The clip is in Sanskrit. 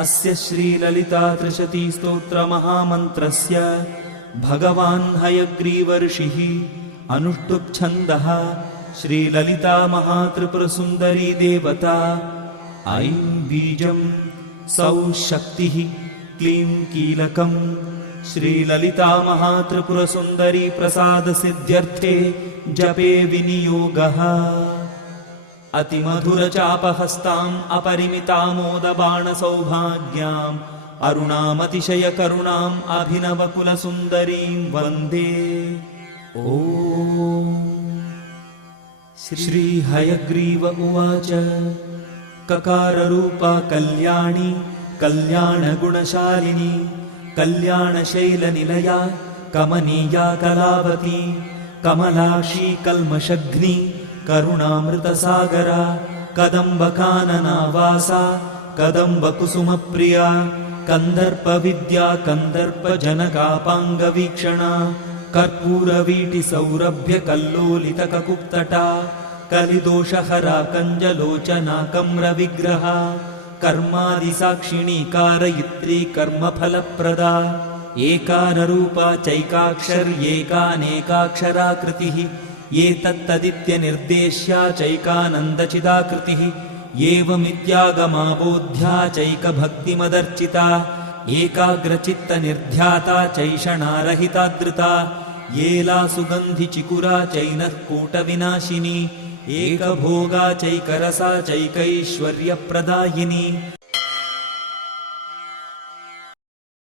अस्य श्रीललितात्रिशती स्तोत्रमहामन्त्रस्य भगवान् हयग्रीवर्षिः अनुष्टुप्छन्दः श्रीललिता महात्रिपुरसुन्दरी देवता। ऐं बीजं सौः शक्तिः क्लीं कीलकम्। श्रीललिता महात्रिपुरसुन्दरी प्रसादसिद्ध्यर्थे जपे विनियोगः। अतिमधुरचापहस्ताम् अपरिमितामोदबाणसौभाग्याम् अरुणामतिशयकरुणाम् अभिनवकुलसुन्दरीं वन्दे। ॐ श्रीहयग्रीव उवाच। ककाररूपा कल्याणी कल्याणगुणशालिनी कल्याणशैलनिलया कमनीया कलावती कमलाक्षी कल्मषघ्नी करुणामृतसागरा कदम्बकाननावासा कदम्बकुसुमप्रिया कन्दर्पविद्या कन्दर्पजनकापाङ्गवीक्षणा कर्पूरवीटिसौरभ्यकल्लोलितककुप्तटा कलिदोषहरा कञ्जलोचना कम्रविग्रहा कर्मादिसाक्षिणी कारयित्री कर्मफलप्रदा एकाररूपा चैकाक्षर्येकानेकाक्षराकृतिः एतत्तदित्यनिर्देश्या चैकानन्दचिदाकृतिः एवमित्यागमाबोध्या चैकभक्तिमदर्चिता एकाग्रचित्तनिर्ध्याता चैषणारहितादृता येला सुगन्धिचिकुरा चैनः कूटविनाशिनी एकभोगा चैकरसा चैकैश्वर्यप्रदायिनी